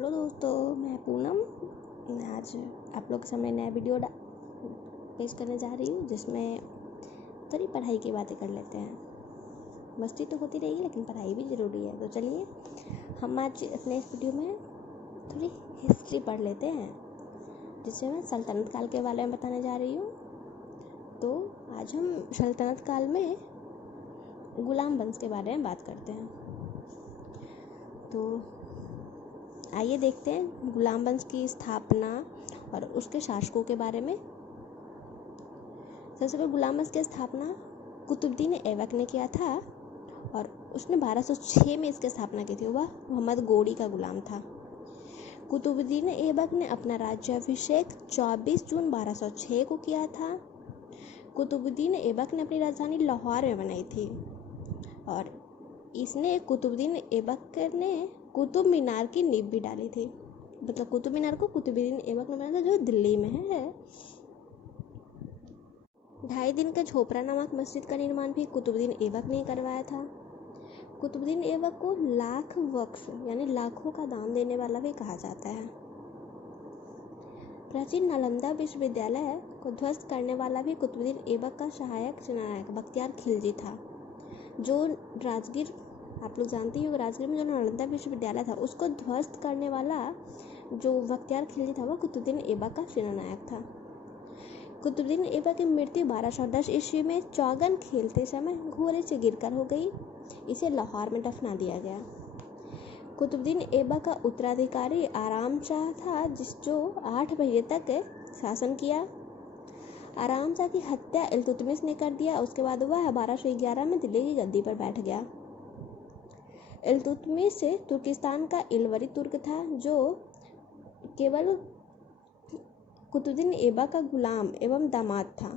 Hello दोस्तों, मैं पूनम। मैं आज आप लोग के सामने नया वीडियो पेश करने जा रही हूँ, जिसमें थोड़ी पढ़ाई की बातें कर लेते हैं। मस्ती तो होती रहेगी, लेकिन पढ़ाई भी ज़रूरी है। तो चलिए हम आज अपने इस वीडियो में थोड़ी हिस्ट्री पढ़ लेते हैं, जिसमें मैं सल्तनत काल के बारे में बताने जा रही हूँ। तो आज हम सल्तनत काल में गुलाम वंश के बारे में बात करते हैं। तो आइए देखते हैं गुलाम वंश की स्थापना और उसके शासकों के बारे में। सबसे पहले गुलाम वंश की स्थापना कुतुबुद्दीन ऐबक ने किया था, और उसने 1206 में इसकी स्थापना की थी। वह मोहम्मद गोरी का गुलाम था। कुतुबुद्दीन ऐबक ने अपना राज्याभिषेक 24 जून 1206 को किया था। कुतुबुद्दीन ऐबक ने अपनी राजधानी लाहौर में बनाई थी, और इसने कुतुबुद्दीन ऐबक ने कुतुब मीनार की नींव भी डाली थी। मतलब कुतुब मीनार को कुतुबुद्दीन ऐबक ने बनाया था, जो दिल्ली में है। 2.5 दिन के झोपड़ा नामक मस्जिद का निर्माण भी कुतुबुद्दीन ऐबक ने करवाया था। कुतुबुद्दीन ऐबक को लाख वक्फ यानी लाखों का दान देने वाला भी कहा जाता है। प्राचीन नालंदा विश्वविद्यालय को ध्वस्त करने वाला भी कुतुबुद्दीन ऐबक का सहायक सेनानायक बख्तियार खिलजी था। जो राजगीर, आप लोग जानते ही हो, राजगीर में जो नालंदा विश्वविद्यालय था, उसको ध्वस्त करने वाला जो बख्तियार खिलजी था, वह कुतुबुद्दीन ऐबक का सेनानायक था। कुतुबुद्दीन ऐबक की मृत्यु 1210 ईस्वी में चौगन खेलते समय घोड़े से गिरकर हो गई। इसे लाहौर में दफना दिया गया। कुतुबुद्दीन ऐबक का उत्तराधिकारी आराम शाह था, जो 8 महीने तक शासन किया। आराम शाह की हत्या इल्तुतमिश ने कर दिया। उसके बाद वह 1211 में दिल्ली की गद्दी पर बैठ गया। इल्तुतमिश तुर्किस्तान का इलवरी तुर्क था, जो केवल कुतुबुद्दीन ऐबक का गुलाम एवं दामाद था।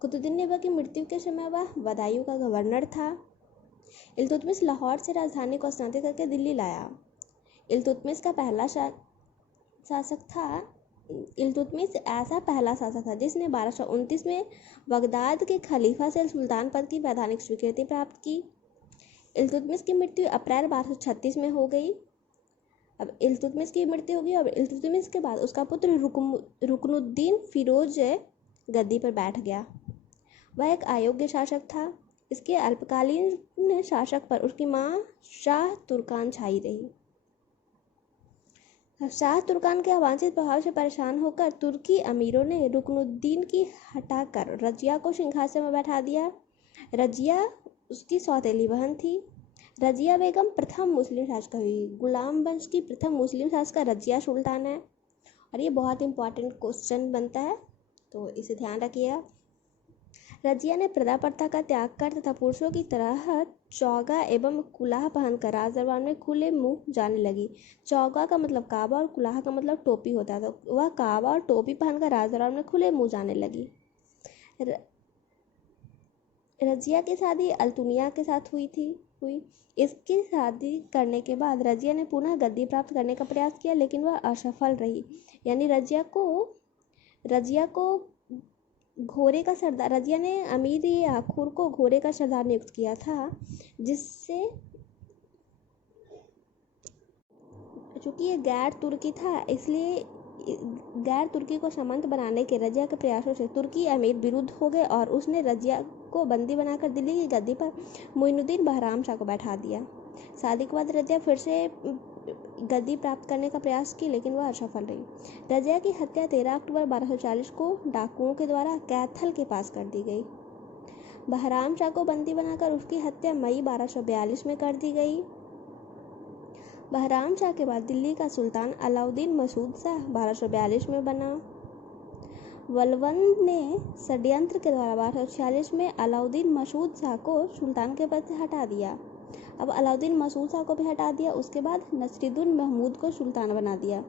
कुतुबुद्दीन ऐबक की मृत्यु के समय वह बदायूं का गवर्नर था। इल्तुतमिश लाहौर से राजधानी को स्थानांतरित करके दिल्ली लाया। इल्तुतमिश का पहला शासक था। इल्तुतमिश ऐसा पहला शासक था जिसने 1229 में बगदाद के खलीफा से सुल्तान पद की वैधानिक स्वीकृति प्राप्त की। इल्तुतमिश की मृत्यु अप्रैल 1236 में हो गई। अब इल्तुतमिश की मृत्यु हो गई, और इल्तुतमिश के बाद उसका पुत्र रुकनुद्दीन फिरोज गद्दी पर बैठ गया। वह एक अयोग्य शासक था। इसके अल्पकालीन शासक पर उसकी मां शाह तुर्कान छाई रही। शाह तुर्कान के अवांछित प्रभाव से परेशान होकर तुर्की अमीरों ने रुकनुद्दीन की हटाकर रजिया को सिंहासन में बैठा दिया। रजिया उसकी सौतेली बहन थी। रजिया बेगम प्रथम मुस्लिम शासक हुई। गुलाम वंश की प्रथम मुस्लिम शासक रजिया सुल्तान है, और ये बहुत इंपॉर्टेंट क्वेश्चन बनता है, तो इसे ध्यान रखिएगा। रजिया ने प्रदा प्रथा का त्याग कर तथा पुरुषों की तरह चौगा एवं कुलाह पहनकर राज दरबार में खुले मुंह जाने लगी। चौगा का मतलब काबा और कुलाह का मतलब टोपी होता है, तो वह काबा और टोपी पहनकर राज दरबार में खुले मुंह जाने लगी। रजिया की शादी अल्तुनिया के साथ हुई। इसकी शादी करने के बाद रजिया ने पुनः गद्दी प्राप्त करने का प्रयास किया, लेकिन वह असफल रही। यानी रजिया को घोड़े का सरदार, रजिया ने अमीर आखुर को घोड़े का सरदार नियुक्त किया था, जिससे चूंकि ये गैर तुर्की था, इसलिए गैर तुर्की को सामंत बनाने के रजिया के प्रयासों से तुर्की अमीर विरुद्ध हो गए, और उसने रजिया को बंदी बनाकर दिल्ली की गद्दी पर मोइनुद्दीन बहराम शाह को बैठा दिया। शादी के बाद रजिया फिर से गद्दी प्राप्त करने का प्रयास की, लेकिन वह असफल रही। रजिया की हत्या 13 अक्टूबर 1240 को डाकुओं के द्वारा कैथल के पास कर दी गई। बहराम शाह को बंदी बनाकर उसकी हत्या मई 1242 में कर दी गई। बहराम शाह के बाद दिल्ली का सुल्तान अलाउद्दीन मसूद शाह 1242 में बना। बलबन ने षड्यंत्र के द्वारा 1246 में अलाउद्दीन मसूद शाह को सुल्तान के पद से हटा दिया। अब अलाउद्दीन मसूद शाह को भी हटा दिया। उसके बाद नसीरुद्दीन महमूद को सुल्तान बना दिया।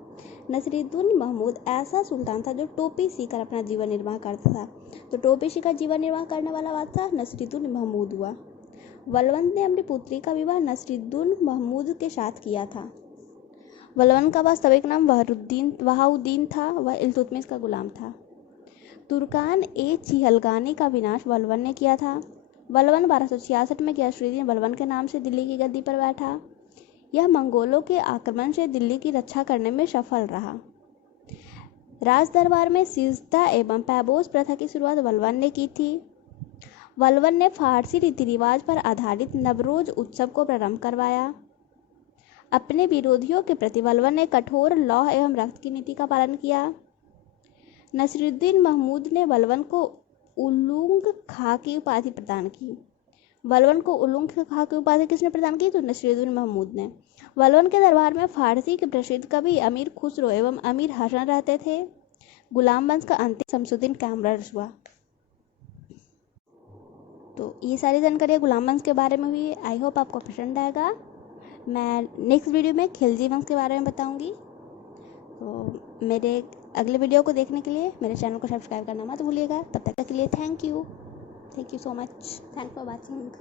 नसीरुद्दीन महमूद ऐसा सुल्तान था जो टोपी सीकर अपना जीवन निर्वाह करता था, तो टोपी सीकर जीवन निर्वाह करने वाला बादशाह नसीरुद्दीन महमूद हुआ। बलबन ने अपनी पुत्री का विवाह नसीरुद्दीन महमूद के साथ किया था। बलबन का वास्तविक नाम वहाउद्दीन था। वह इल्तुतमिश का गुलाम था। तुर्कान ए चिहलगानी का विनाश बलबन ने किया था। बलबन 1266 में गयासुद्दीन बलबन के नाम से दिल्ली की गद्दी पर बैठा। यह मंगोलों के आक्रमण से दिल्ली की रक्षा करने में सफल रहा। राज दरबार में सिजदा एवं पैबोस प्रथा की शुरुआत वल्लवन ने की थी। वल्लवन ने फारसी रीति रिवाज पर आधारित नवरोज उत्सव को प्रारंभ करवाया। अपने विरोधियों के प्रति वल्लवन ने कठोर लौह एवं रक्त की नीति का पालन किया। नसीरुद्दीन महमूद ने वल्लवन को उलुग खां की उपाधि प्रदान की। वल्लवन को उलुग खां की उपाधि किसने प्रदान की? तो नसीरुद्दीन महमूद ने। वल्लवन के दरबार में फारसी के प्रसिद्ध कवि अमीर खुसरो एवं अमीर हसन रहते थे। गुलाम वंश का अंतिम शमसुद्दीन कामरान हुआ। तो ये सारी जानकारी गुलाम वंश के बारे में हुई। आई होप आपको पसंद आएगा। मैं नेक्स्ट वीडियो में खिलजी वंश के बारे में बताऊंगी। तो मेरे अगले वीडियो को देखने के लिए मेरे चैनल को सब्सक्राइब करना मत भूलिएगा। तब तक के लिए thank you so much. Thanks for watching.